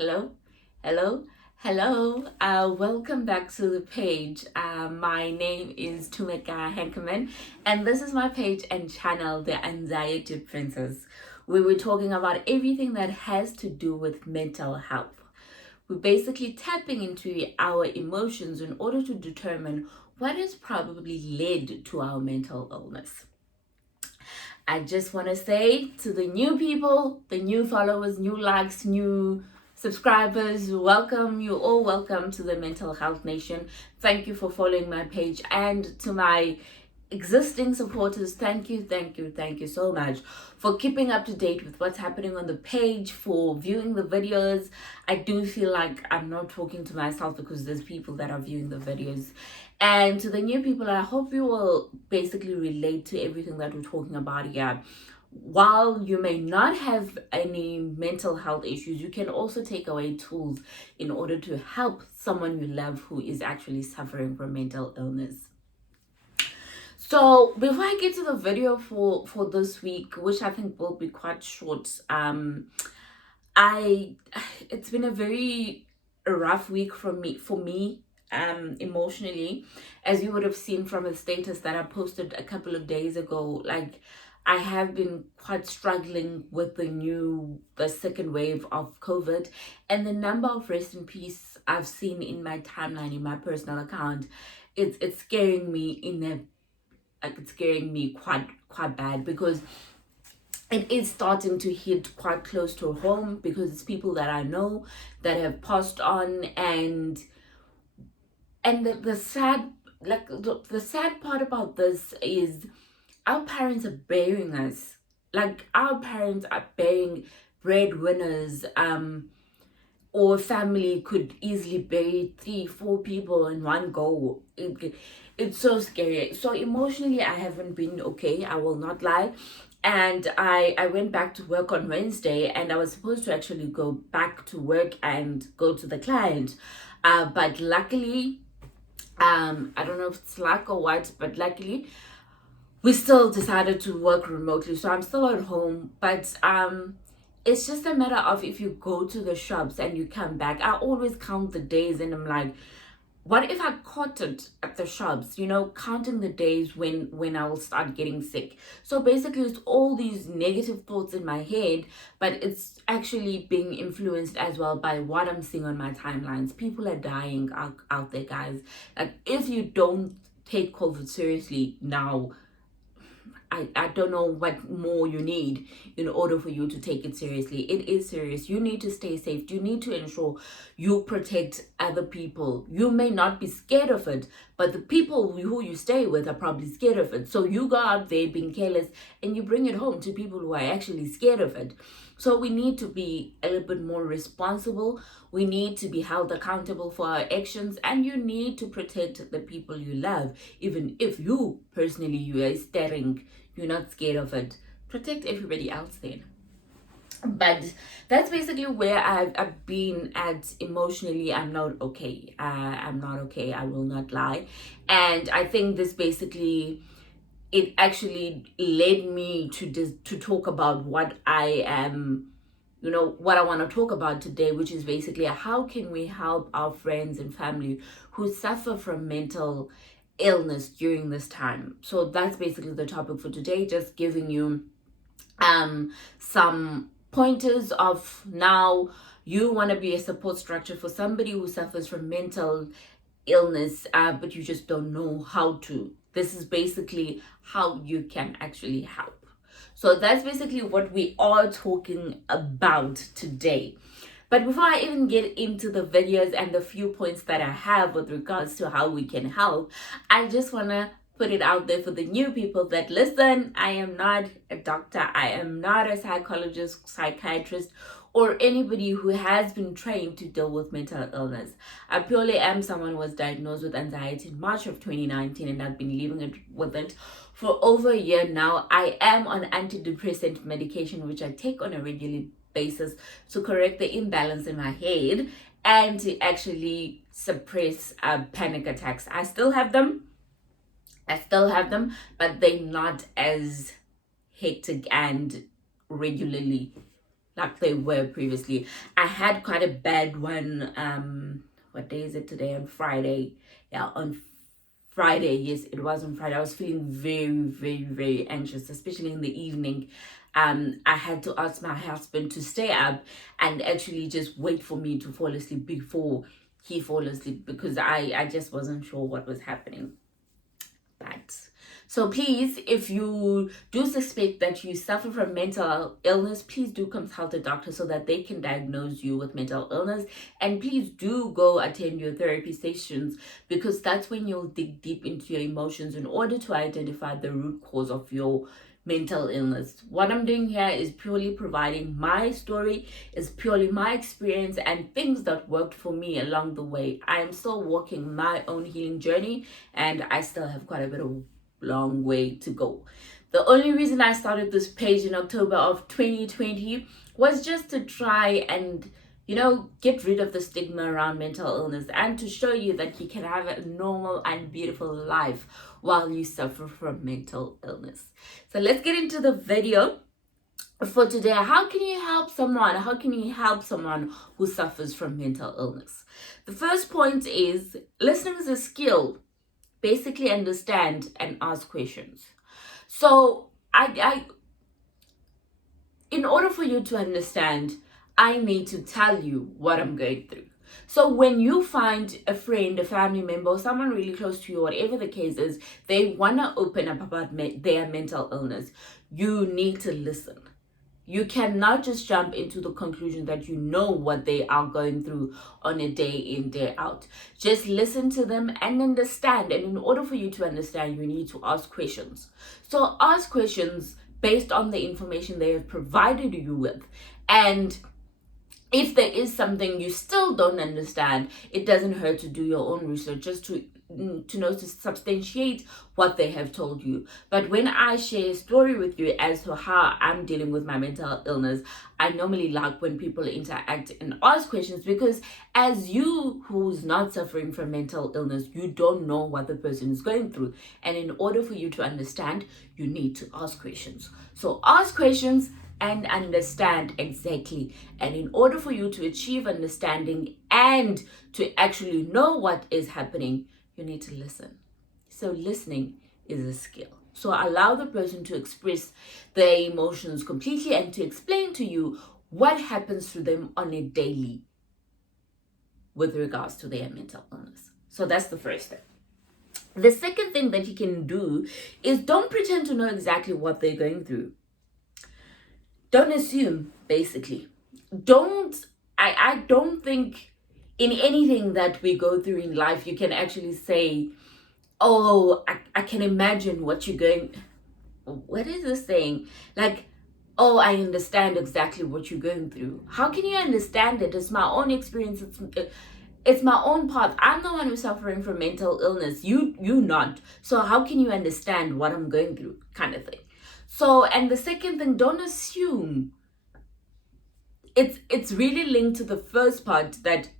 Hello, hello, hello. Welcome back to the page. My name is Tumeka Henkeman, and this is my page and channel, The Anxiety Princess. We were talking about everything that has to do with mental health. We're basically tapping into our emotions in order to determine what has probably led to our mental illness. I just want to say to the new people, the new followers, new likes, new subscribers, welcome. You all welcome to the Mental Health Nation. Thank you for following my page, and to my existing supporters, thank you so much for keeping up to date with what's happening on the page, for viewing the videos. I do feel like I'm not talking to myself because there's people that are viewing the videos. And to the new people, I hope you will basically relate to everything that we're talking about here. While you may not have any mental health issues, you can also take away tools in order to help someone you love who is actually suffering from mental illness. So before I get to the video for this week, which I think will be quite short, it's been a very rough week for me emotionally, as you would have seen from a status that I posted a couple of days ago. Like, I have been quite struggling with the second wave of COVID, and the number of rest in peace I've seen in my timeline, in my personal account, it's scaring me it's scaring me quite bad, because it is starting to hit quite close to home, because it's people that I know that have passed on. And the sad, the sad part about this is our parents are burying us. Like, our parents are burying breadwinners, or a family could easily bury 3-4 people in one go. It's so scary. So emotionally, I haven't been okay, I will not lie. And I went back to work on Wednesday, and I was supposed to actually go back to work and go to the client. But luckily, I don't know if it's luck or what, but luckily, we still decided to work remotely. So I'm still at home, but it's just a matter of, if you go to the shops and you come back, I always count the days, and I'm like, what if I caught it at the shops? Counting the days when I will start getting sick. So basically, it's all these negative thoughts in my head, but it's actually being influenced as well by what I'm seeing on my timelines. People are dying out there, guys. Like, if you don't take COVID seriously now, I don't know what more you need in order for you to take it seriously. It is serious. You need to stay safe. You need to ensure you protect other people. You may not be scared of it, but the people who you stay with are probably scared of it. So you go out there being careless, and you bring it home to people who are actually scared of it. So we need to be a little bit more responsible. We need to be held accountable for our actions, and you need to protect the people you love. Even if you personally, you are staring, you're not scared of it, protect everybody else then. But that's basically where I've been at emotionally. I'm not okay. I'm not okay, I will not lie. And I think this basically, it actually led me to talk about what I am, what I want to talk about today, which is basically, how can we help our friends and family who suffer from mental illness during this time. So that's basically the topic for today, just giving you some pointers of, now you want to be a support structure for somebody who suffers from mental illness, but you just don't know how to. This is basically how you can actually help. So that's basically what we are talking about today. But before I even get into the videos and the few points that I have with regards to how we can help, I just want to put it out there for the new people that listen. I am not a doctor. I am not a psychologist, psychiatrist, or anybody who has been trained to deal with mental illness. I purely am someone who was diagnosed with anxiety in March of 2019, and I've been living with it for over a year now. I am on antidepressant medication, which I take on a regular basis to correct the imbalance in my head and to actually suppress panic attacks. I still have them, but they're not as hectic and regularly like they were previously. I had quite a bad one. What day is it today? On Friday. Yeah, on Friday. Yes, it was on Friday. I was feeling very, very, very anxious, especially in the evening. I had to ask my husband to stay up and actually just wait for me to fall asleep before he fall asleep, because I just wasn't sure what was happening. But so please, if you do suspect that you suffer from mental illness, please do consult a doctor so that they can diagnose you with mental illness. And please do go attend your therapy sessions, because that's when you'll dig deep into your emotions in order to identify the root cause of your mental illness. What I'm doing here is purely providing my story, is purely my experience and things that worked for me along the way. I am still walking my own healing journey, and I still have quite a bit of long way to go. The only reason I started this page in October of 2020 was just to try and get rid of the stigma around mental illness, and to show you that you can have a normal and beautiful life while you suffer from mental illness. So let's get into the video for today. How can you help someone? How can you help someone who suffers from mental illness? The first point is listening is a skill. Basically understand and ask questions. So in order for you to understand, I need to tell you what I'm going through. So when you find a friend, a family member, or someone really close to you, whatever the case is, they want to open up about their mental illness, you need to listen. You cannot just jump into the conclusion that you know what they are going through on a day in, day out. Just listen to them and understand. And in order for you to understand, you need to ask questions. So ask questions based on the information they have provided you with. And if there is something you still don't understand, it doesn't hurt to do your own research, just to substantiate what they have told you. But when I share a story with you as to how I'm dealing with my mental illness, I normally like when people interact and ask questions, because as you who's not suffering from mental illness, you don't know what the person is going through. And in order for you to understand, you need to ask questions. So ask questions and understand exactly. And in order for you to achieve understanding and to actually know what is happening, you need to listen. So listening is a skill. So allow the person to express their emotions completely and to explain to you what happens to them on a daily with regards to their mental illness. So that's the first step. The second thing that you can do is don't pretend to know exactly what they're going through. Don't assume, basically. I don't think in anything that we go through in life, you can actually say, oh, I can imagine what you're going. What is this saying? Like, oh, I understand exactly what you're going through. How can you understand it? It's my own experience. It's my own path. I'm the one who's suffering from mental illness. You not. So how can you understand what I'm going through, kind of thing. So, and the second thing, don't assume. It's really linked to the first part, that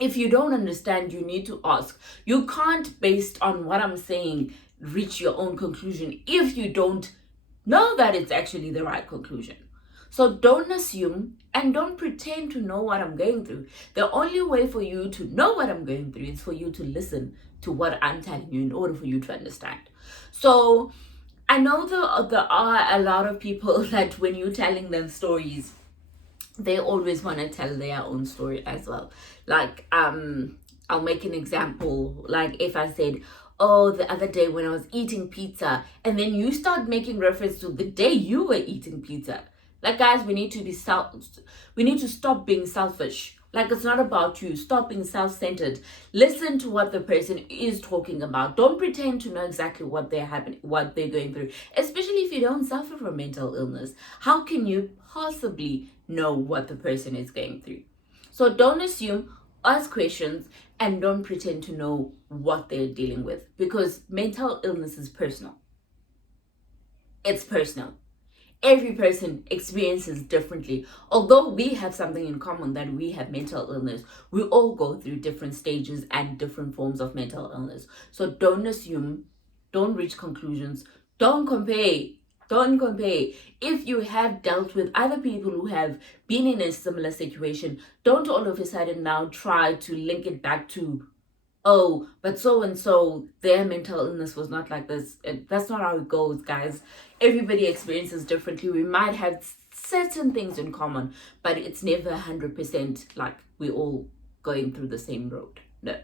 if you don't understand, you need to ask. You can't, based on what I'm saying, reach your own conclusion if you don't know that it's actually the right conclusion. So don't assume and don't pretend to know what I'm going through. The only way for you to know what I'm going through is for you to listen to what I'm telling you in order for you to understand. So I know there are a lot of people that when you're telling them stories, they always want to tell their own story as well. Like, I'll make an example. Like if I said, oh, the other day when I was eating pizza, and then you start making reference to the day you were eating pizza. Like, guys, we need to stop being selfish. Like, it's not about you. Stop being self-centered. Listen to what the person is talking about. Don't pretend to know exactly what they're going through. Especially if you don't suffer from mental illness. How can you possibly know what the person is going through? So don't assume, ask questions, and don't pretend to know what they're dealing with. Because mental illness is personal. It's personal. Every person experiences differently. Although we have something in common, that we have mental illness, we all go through different stages and different forms of mental illness. So don't assume, don't reach conclusions, don't compare Don't compare. If you have dealt with other people who have been in a similar situation, don't all of a sudden now try to link it back to, oh, but so and so, their mental illness was not like this. That's not how it goes, guys. Everybody experiences differently. We might have certain things in common, but it's never 100% like we're all going through the same road. No.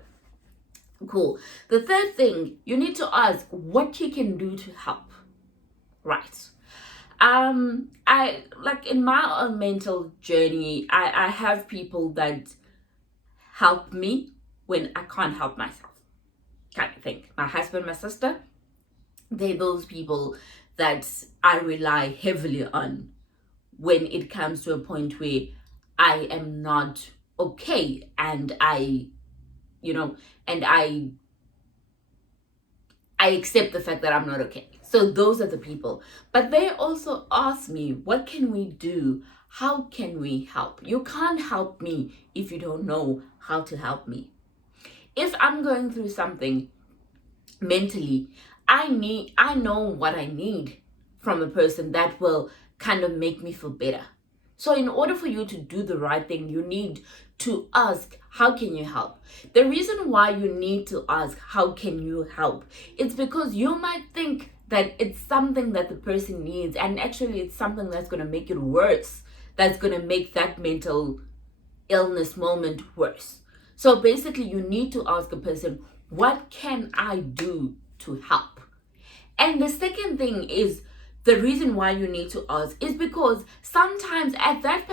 Cool. The third thing, you need to ask what you can do to help. Right. I like in my own mental journey, I have people that help me when I can't help myself, kind of thing. My husband, my sister, they're those people that I rely heavily on when it comes to a point where I am not okay, and I accept the fact that I'm not okay. So those are the people. But they also ask me, what can we do? How can we help? You can't help me if you don't know how to help me. If I'm going through something mentally, I know what I need from a person that will kind of make me feel better. So in order for you to do the right thing, you need to ask, how can you help? The reason why you need to ask, how can you help? It's because you might think that it's something that the person needs, and actually it's something that's going to make it worse, that's going to make that mental illness moment worse. So basically you need to ask a person, what can I do to help? And the second thing is, the reason why you need to ask is because sometimes at that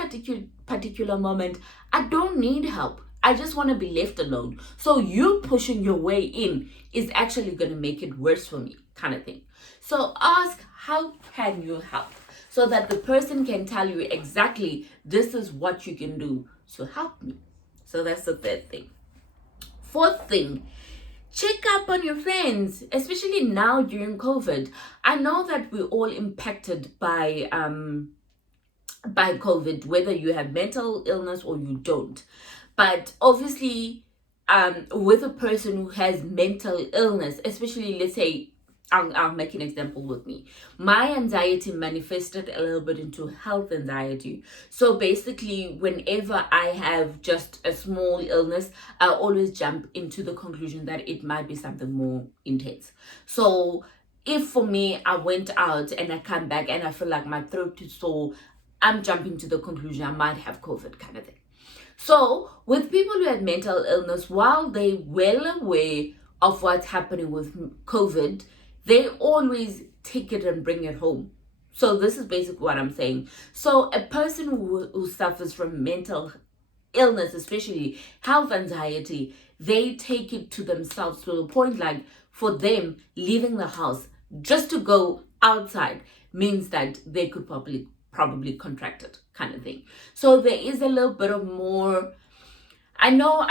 particular moment, I don't need help. I just want to be left alone. So you pushing your way in is actually going to make it worse for me, kind of thing. So ask, how can you help? So that the person can tell you exactly, this is what you can do to help me. So that's the third thing. Fourth thing, check up on your friends, especially now during COVID. I know that we're all impacted by COVID, whether you have mental illness or you don't. But obviously, with a person who has mental illness, especially, let's say, I'll make an example with me. My anxiety manifested a little bit into health anxiety. So basically, whenever I have just a small illness, I always jump into the conclusion that it might be something more intense. So if for me, I went out and I come back and I feel like my throat is sore, I'm jumping to the conclusion I might have COVID, kind of thing. So with people who have mental illness, while they're well aware of what's happening with COVID, they always take it and bring it home. So this is basically what I'm saying. So a person who suffers from mental illness, especially health anxiety, they take it to themselves to the point like, for them, leaving the house just to go outside means that they could probably contract it, kind of thing. So there is a little bit of more. I know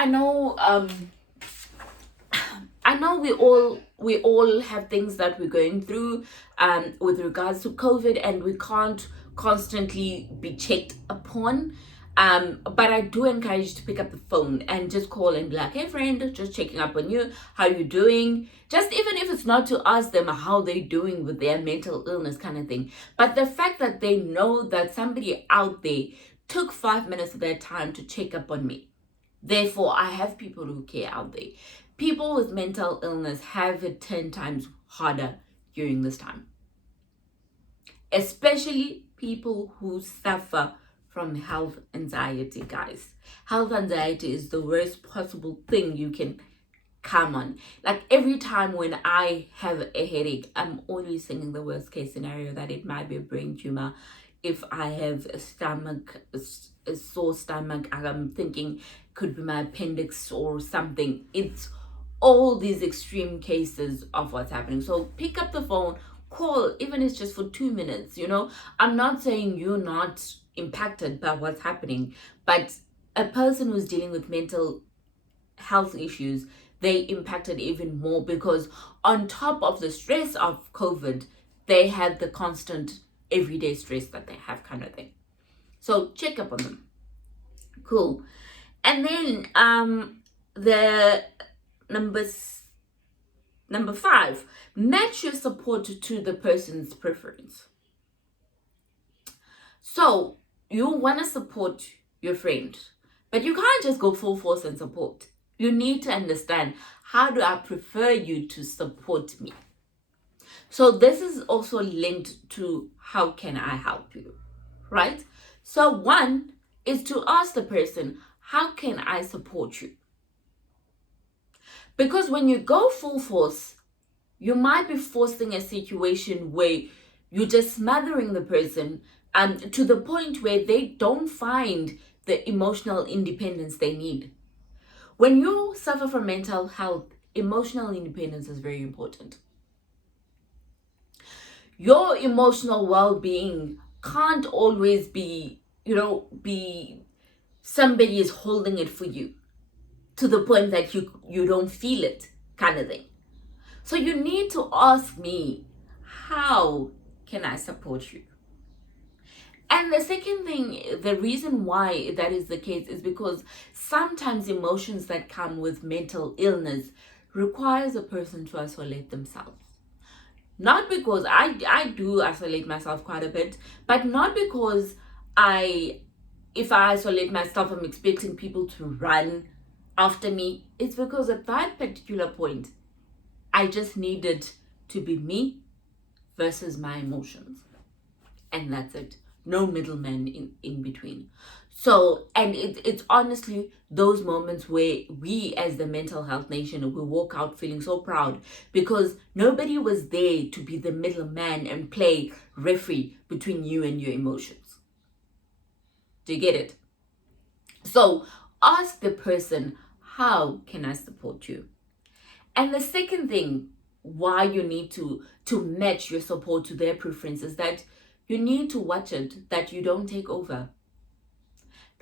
we all have things that we're going through with regards to COVID, and we can't constantly be checked upon. But I do encourage you to pick up the phone and just call and be like, hey friend, just checking up on you, how you doing? Just even if it's not to ask them how they're doing with their mental illness, kind of thing. But the fact that they know that somebody out there took 5 minutes of their time to check up on me. Therefore, I have people who care out there. People with mental illness have it 10 times harder during this time. Especially people who suffer from health anxiety, guys. Health anxiety is the worst possible thing you can come on. Like every time when I have a headache, I'm always thinking the worst case scenario, that it might be a brain tumor. If I have a sore stomach, I'm thinking could be my appendix or something. It's all these extreme cases of what's happening. So pick up the phone, call, even if it's just for 2 minutes. I'm not saying you're not impacted by what's happening, but a person who's dealing with mental health issues, they impacted even more, because on top of the stress of COVID, they had the constant everyday stress that they have, kind of thing. So check up on them. Cool. And then the number 5, match your support to the person's preference. So you want to support your friend, but you can't just go full force and support. You need to understand, how do I prefer you to support me? So this is also linked to how can I help you, right? So one is to ask the person, how can I support you? Because when you go full force, you might be forcing a situation where you're just smothering the person, to the point where they don't find the emotional independence they need. When you suffer from mental health, emotional independence is very important. Your emotional well-being can't always be, be somebody is holding it for you to the point that you don't feel it, kind of thing. So you need to ask me, how can I support you? And the second thing, the reason why that is the case is because sometimes emotions that come with mental illness requires a person to isolate themselves. Not because I do isolate myself quite a bit, but not because if I isolate myself, I'm expecting people to run after me. It's because at that particular point, I just needed to be me versus my emotions. And that's it. No middleman in between. So, and it's honestly those moments where we as the mental health nation, we walk out feeling so proud because nobody was there to be the middleman and play referee between you and your emotions. Do you get it? So ask the person, how can I support you? And the second thing why you need to match your support to their preferences, that you need to watch it that you don't take over.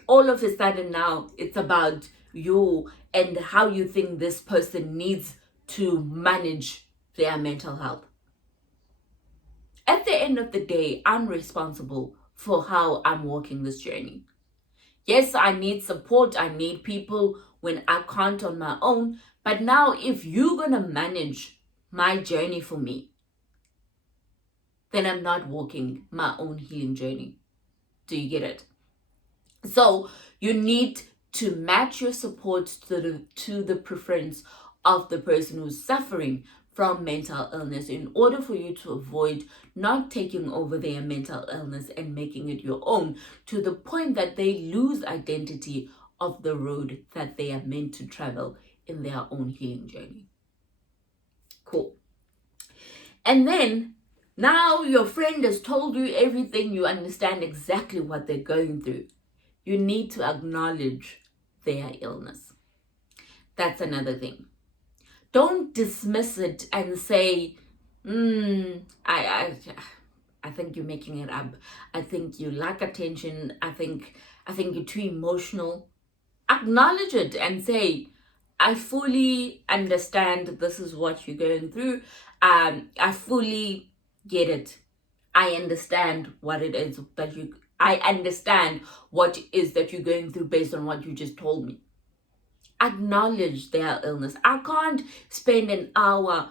All of a sudden now it's about you and how you think this person needs to manage their mental health. At the end of the day, I'm responsible for how I'm walking this journey. Yes, I need support. I need people when I can't on my own. But now if you're going to manage my journey for me, then I'm not walking my own healing journey. Do you get it? So you need to match your support to the preference of the person who's suffering from mental illness in order for you to avoid not taking over their mental illness and making it your own to the point that they lose identity of the road that they are meant to travel in their own healing journey. Cool. And then now your friend has told you everything, you understand exactly what they're going through. You need to acknowledge their illness. That's another thing. Don't dismiss it and say, I think you're making it up. I think you lack attention. I think you're too emotional. Acknowledge it and say, I fully understand this is what you're going through. I fully get it. I understand what it is that I understand what it is that you're going through based on what you just told me. Acknowledge their illness. I can't spend an hour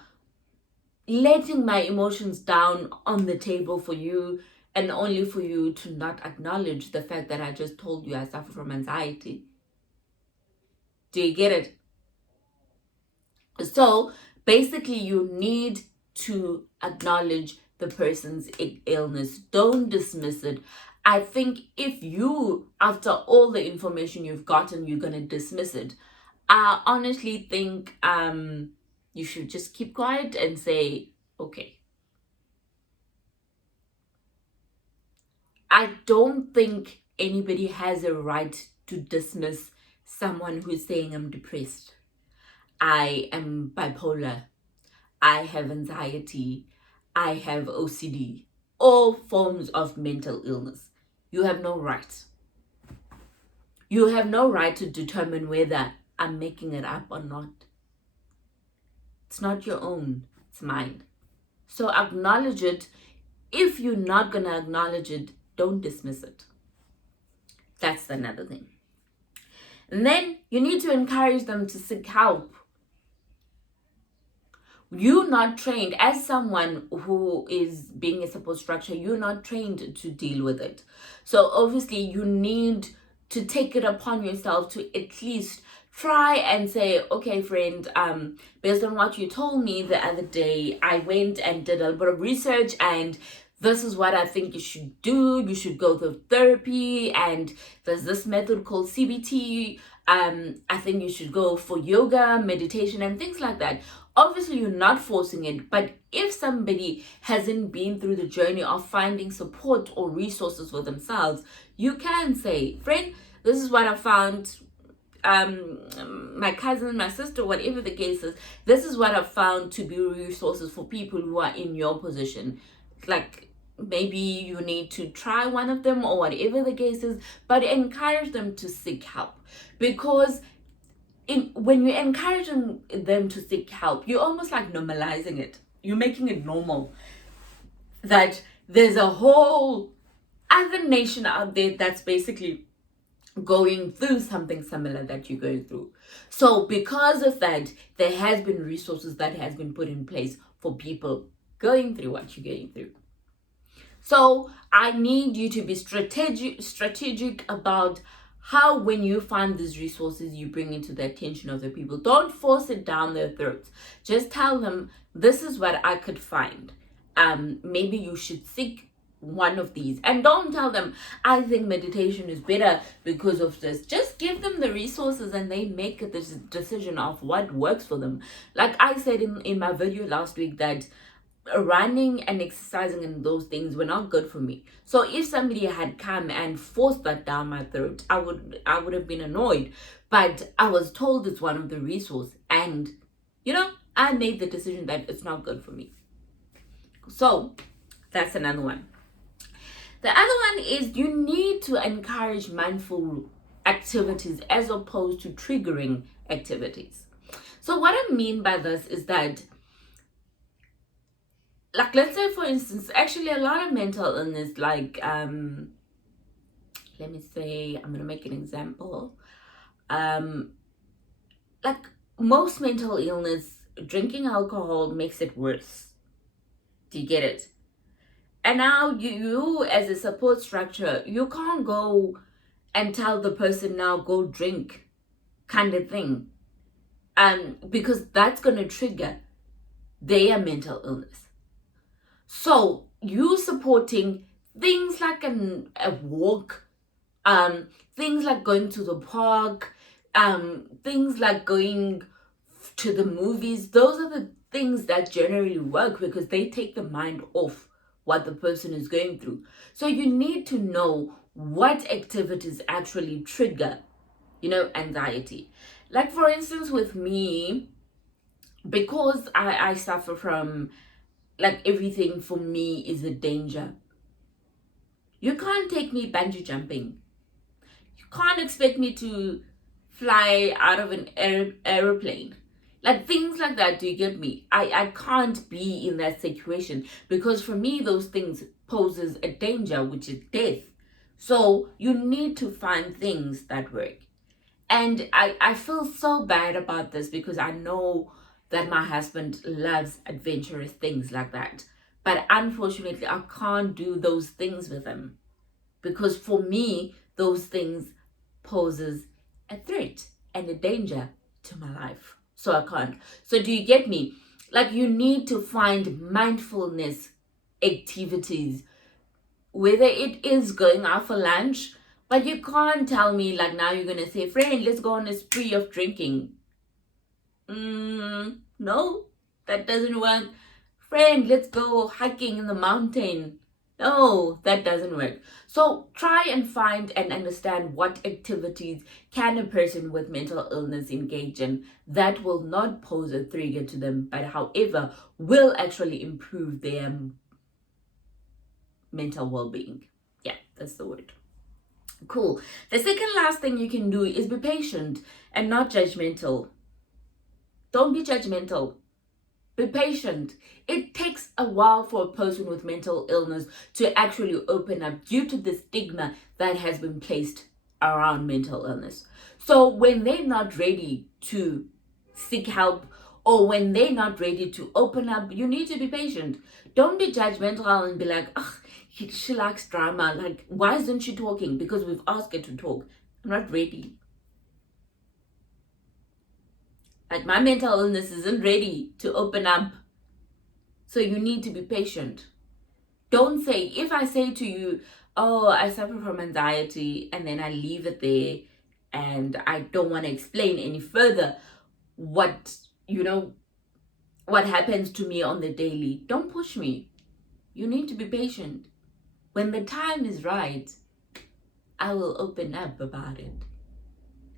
letting my emotions down on the table for you and only for you to not acknowledge the fact that I just told you I suffer from anxiety. Do you get it? So basically, you need to acknowledge the person's illness. Don't dismiss it. I think if you, after all the information you've gotten, you're going to dismiss it, I honestly think you should just keep quiet and say, okay. I don't think anybody has a right to dismiss someone who's saying, I'm depressed, I am bipolar, I have anxiety, I have OCD, all forms of mental illness. You have no right. You have no right to determine whether I'm making it up or not. It's not your own, it's mine. So acknowledge it. If you're not going to acknowledge it, don't dismiss it. That's another thing. And then you need to encourage them to seek help. You're not trained as someone who is being a support structure, you're not trained to deal with it. So obviously you need to take it upon yourself to at least try and say, okay, friend, based on what you told me the other day, I went and did a little bit of research, and this is what I think you should do. You should go to therapy, and there's this method called CBT. I think you should go for yoga, meditation, and things like that. Obviously, you're not forcing it, but if somebody hasn't been through the journey of finding support or resources for themselves, you can say, friend, this is what I found. My cousin, my sister, whatever the case is, this is what I've found to be resources for people who are in your position. Like, maybe you need to try one of them or whatever the case is, but encourage them to seek help. Because when you encourage them to seek help, you're almost like normalizing it. You're making it normal that there's a whole other nation out there that's basically going through something similar that you're going through. So because of that, there has been resources that has been put in place for people going through what you're going through. So I need you to be strategic about how, when you find these resources, you bring into the attention of the people. Don't force it down their throats. Just tell them, this is what I could find. Maybe you should seek one of these. And don't tell them, I think meditation is better because of this. Just give them the resources and they make a decision of what works for them. Like I said in my video last week, that running and exercising and those things were not good for me. So if somebody had come and forced that down my throat, I would have been annoyed. But I was told it's one of the resources, and I made the decision that it's not good for me. So that's another one. The other one is you need to encourage mindful activities as opposed to triggering activities. So what I mean by this is that, like, let's say for instance, actually a lot of mental illness, like let me say, I'm gonna make an example. Like most mental illness, drinking alcohol makes it worse. Do you get it? And now you as a support structure, you can't go and tell the person, now go drink, kind of thing, because that's gonna trigger their mental illness. So you supporting things like a walk, things like going to the park, things like going to the movies. Those are the things that generally work because they take the mind off what the person is going through. So you need to know what activities actually trigger, anxiety. Like for instance, with me, because I suffer from, like, everything for me is a danger. You can't take me bungee jumping. You can't expect me to fly out of an aeroplane. Like things like that, do you get me? I can't be in that situation because for me, those things poses a danger, which is death. So you need to find things that work. And I feel so bad about this because I know that my husband loves adventurous things like that. But unfortunately, I can't do those things with him because for me, those things poses a threat and a danger to my life. So I can't. So do you get me? Like, you need to find mindfulness activities, whether it is going out for lunch, but you can't tell me, like, now you're going to say, friend, let's go on a spree of drinking. No, that doesn't work. Friend, let's go hiking in the mountain. No, that doesn't work. So try and find and understand what activities can a person with mental illness engage in that will not pose a trigger to them, but however will actually improve their mental well-being. Yeah, that's the word. Cool. The second last thing you can do is be patient and not judgmental. Don't be judgmental. Be patient. It takes a while for a person with mental illness to actually open up due to the stigma that has been placed around mental illness. So when they're not ready to seek help, or when they're not ready to open up, you need to be patient. Don't be judgmental and be like, ugh, she likes drama. Like, why isn't she talking? Because we've asked her to talk. I'm not ready. Like, my mental illness isn't ready to open up. So you need to be patient. Don't say, if I say to you, oh, I suffer from anxiety, and then I leave it there and I don't want to explain any further what happens to me on the daily. Don't push me. You need to be patient. When the time is right, I will open up about it.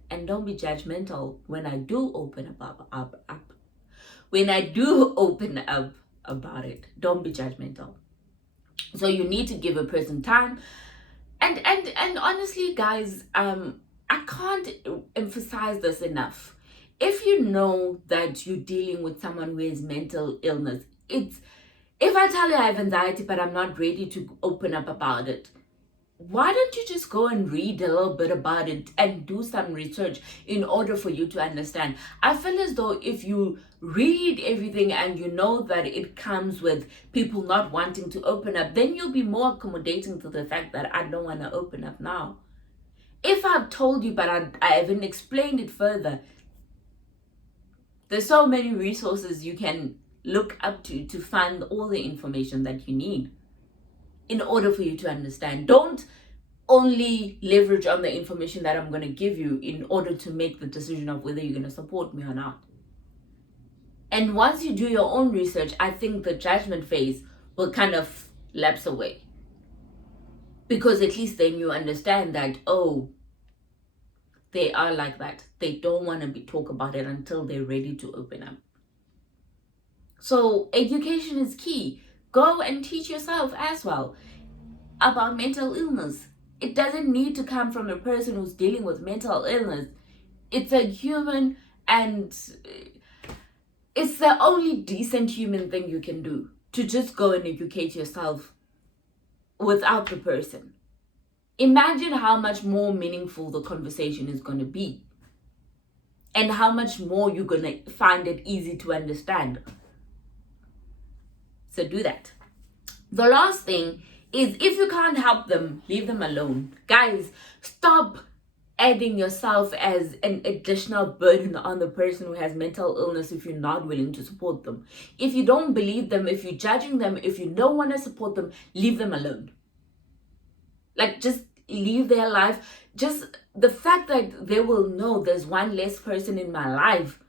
And don't be judgmental when I do open up. When I do open up about it, don't be judgmental. So you need to give a person time. And honestly, guys, I can't emphasize this enough. If you know that you're dealing with someone who has mental illness, if I tell you I have anxiety but I'm not ready to open up about it, why don't you just go and read a little bit about it and do some research in order for you to understand? I feel as though if you read everything and you know that it comes with people not wanting to open up, then you'll be more accommodating to the fact that I don't want to open up now. If I've told you but I haven't explained it further, there's so many resources you can look up to find all the information that you need in order for you to understand. Don't only leverage on the information that I'm going to give you in order to make the decision of whether you're going to support me or not. And once you do your own research, I think the judgment phase will kind of lapse away. Because at least then you understand that, oh, they are like that. They don't want to talk about it until they're ready to open up. So education is key. Go and teach yourself as well about mental illness. It doesn't need to come from a person who's dealing with mental illness. It's a human, and it's the only decent human thing you can do, to just go and educate yourself without the person. Imagine how much more meaningful the conversation is going to be, and how much more you're going to find it easy to understand. So do that. The last thing is, if you can't help them, leave them alone. Guys, stop adding yourself as an additional burden on the person who has mental illness if you're not willing to support them. If you don't believe them, if you're judging them, if you don't want to support them, leave them alone. Like, just leave their life. Just the fact that they will know there's one less person in my life,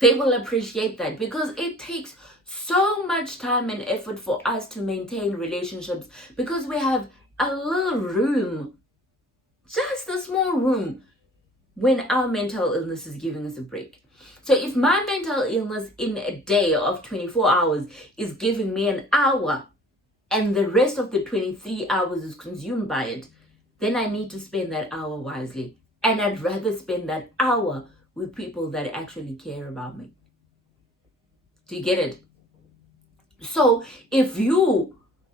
they will appreciate that, because it takes so much time and effort for us to maintain relationships, because we have a little room, just a small room, when our mental illness is giving us a break. So if my mental illness in a day of 24 hours is giving me an hour, and the rest of the 23 hours is consumed by it, then I need to spend that hour wisely. And I'd rather spend that hour with people that actually care about me. Do you get it? So if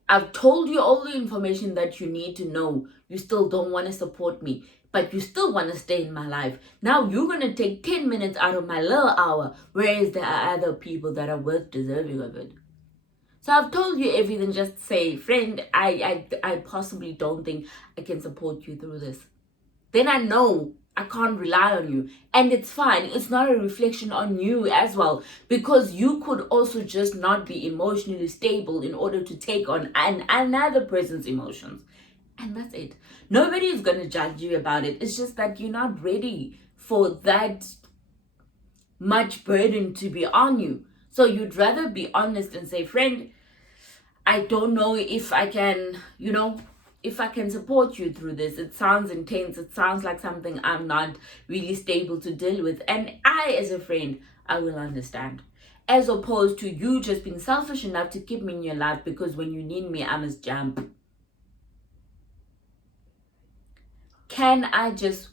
I've told you all the information that you need to know, you still don't want to support me, but you still want to stay in my life, now you're going to take 10 minutes out of my little hour, whereas there are other people that are worth deserving of it. So I've told you everything. Just say, friend, I possibly don't think I can support you through this. Then I know I can't rely on you. And it's fine. It's not a reflection on you as well, because you could also just not be emotionally stable in order to take on another person's emotions. And that's it. Nobody is going to judge you about it. It's just that you're not ready for that much burden to be on you. So you'd rather be honest and say, friend, I don't know if I can, if I can support you through this. It sounds intense. It sounds like something I'm not really stable to deal with. And I, as a friend, I will understand. As opposed to you just being selfish enough to keep me in your life because when you need me, I must jump. Can I just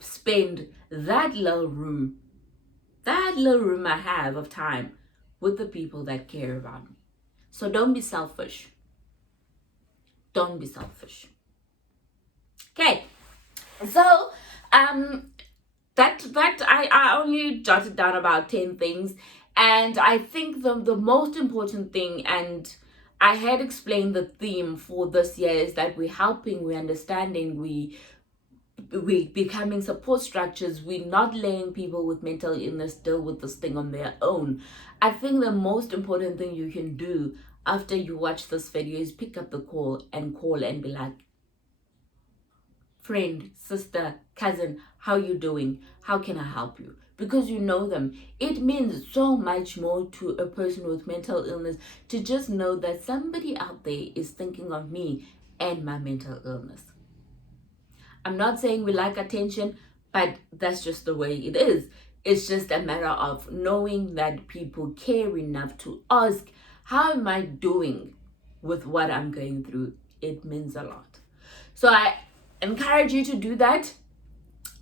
spend that little room I have of time with the people that care about me? So don't be selfish. Don't be selfish. Okay. So, I only jotted down about 10 things, and I think the most important thing, and I had explained the theme for this year, is that we're helping, we're understanding, we becoming support structures. We're not letting people with mental illness deal with this thing on their own. I think the most important thing you can do after you watch this video is pick up the call and be like, friend, sister, cousin, how you doing? How can I help you? Because you know them. It means so much more to a person with mental illness to just know that somebody out there is thinking of me and my mental illness. I'm not saying we like attention, but that's just the way it is. It's just a matter of knowing that people care enough to ask, how am I doing with what I'm going through? It means a lot. So I encourage you to do that.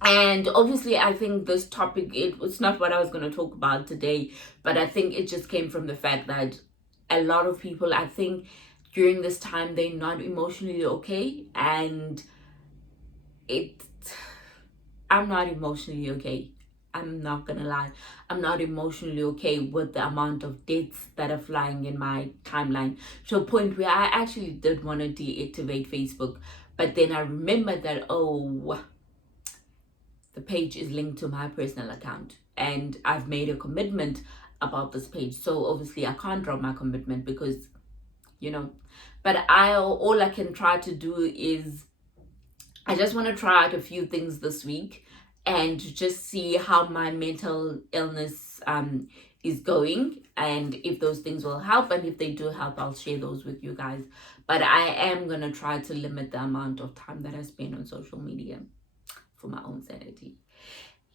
And obviously, I think this topic, it's not what I was going to talk about today, but I think it just came from the fact that a lot of people, I think during this time, they're not emotionally okay. And I'm not emotionally okay. I'm not gonna lie. I'm not emotionally okay with the amount of deaths that are flying in my timeline, to a point where I actually did want to deactivate Facebook. But then I remembered that, oh, the page is linked to my personal account and I've made a commitment about this page. So obviously I can't drop my commitment because, but all I can try to do is I just want to try out a few things this week and just see how my mental illness is going, and if those things will help, and if they do help, I'll share those with you guys. But I am going to try to limit the amount of time that I spend on social media for my own sanity.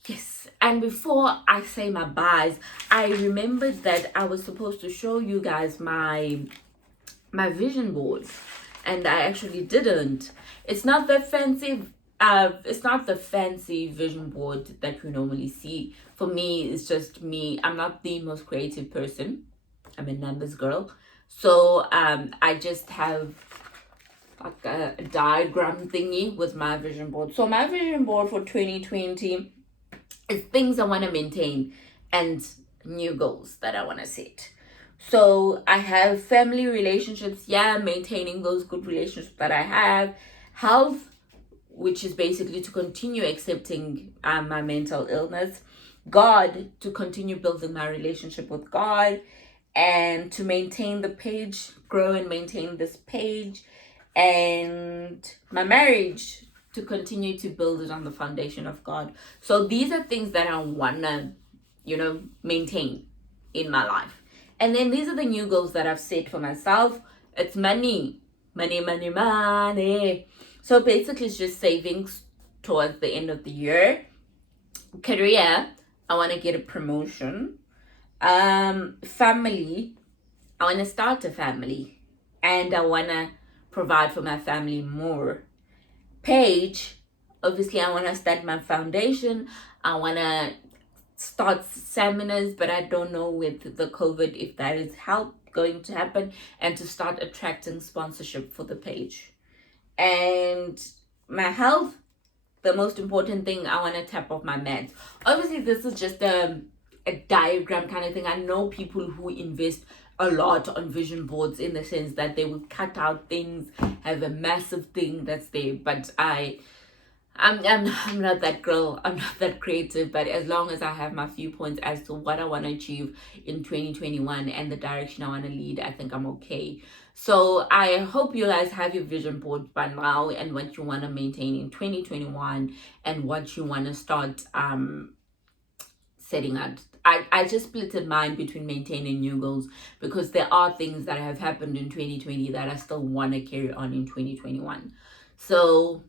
Yes, and before I say my byes, I remembered that I was supposed to show you guys my vision board, and I actually didn't. It's not the fancy vision board that you normally see. For me, it's just me. I'm not the most creative person. I'm a numbers girl. So I just have like a diagram thingy with my vision board. So my vision board for 2020 is things I want to maintain and new goals that I want to set. So I have family relationships, maintaining those good relationships that I have. Health, which is basically to continue accepting my mental illness. God, to continue building my relationship with God, and to maintain the page, grow and maintain this page. And my marriage, to continue to build it on the foundation of God. So these are things that I wanna, maintain in my life. And then these are the new goals that I've set for myself. It's money. So basically it's just savings towards the end of the year. Career, I want to get a promotion. Family, I want to start a family. And I want to provide for my family more. Page, obviously I want to start my foundation. I want to start seminars, but I don't know with the COVID if that is going to happen, and to start attracting sponsorship for the page. And my health, the most important thing, I want to tap off my meds. Obviously this is just a diagram kind of thing. I know people who invest a lot on vision boards, in the sense that they will cut out things, have a massive thing that's there, but I'm not that girl. I'm not that creative. But as long as I have my few points as to what I want to achieve in 2021 and the direction I want to lead, I think I'm okay. So I hope you guys have your vision board by now, and what you want to maintain in 2021 and what you want to start setting out. I just splitted mine between maintaining new goals, because there are things that have happened in 2020 that I still want to carry on in 2021. So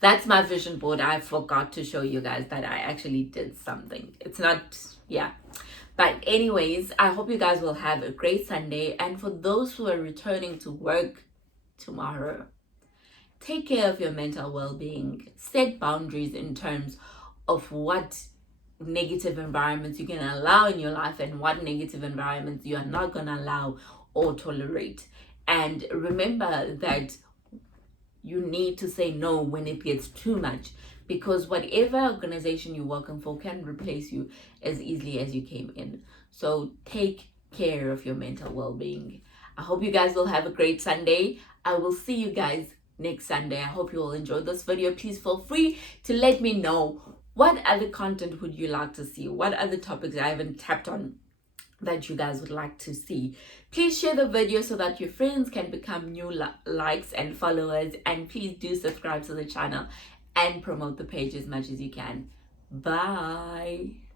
that's my vision board. I forgot to show you guys that I actually did something. It's not, But anyways, I hope you guys will have a great Sunday. And for those who are returning to work tomorrow, take care of your mental well-being. Set boundaries in terms of what negative environments you can allow in your life and what negative environments you are not going to allow or tolerate. And remember that you need to say no when it gets too much, because whatever organization you're working for can replace you as easily as you came in. So take care of your mental well-being. I hope you guys will have a great Sunday. I will see you guys next Sunday. I hope you all enjoyed this video. Please feel free to let me know what other content would you like to see, what other topics I haven't tapped on that you guys would like to see. Please share the video so that your friends can become new likes and followers, and please do subscribe to the channel and promote the page as much as you can. Bye.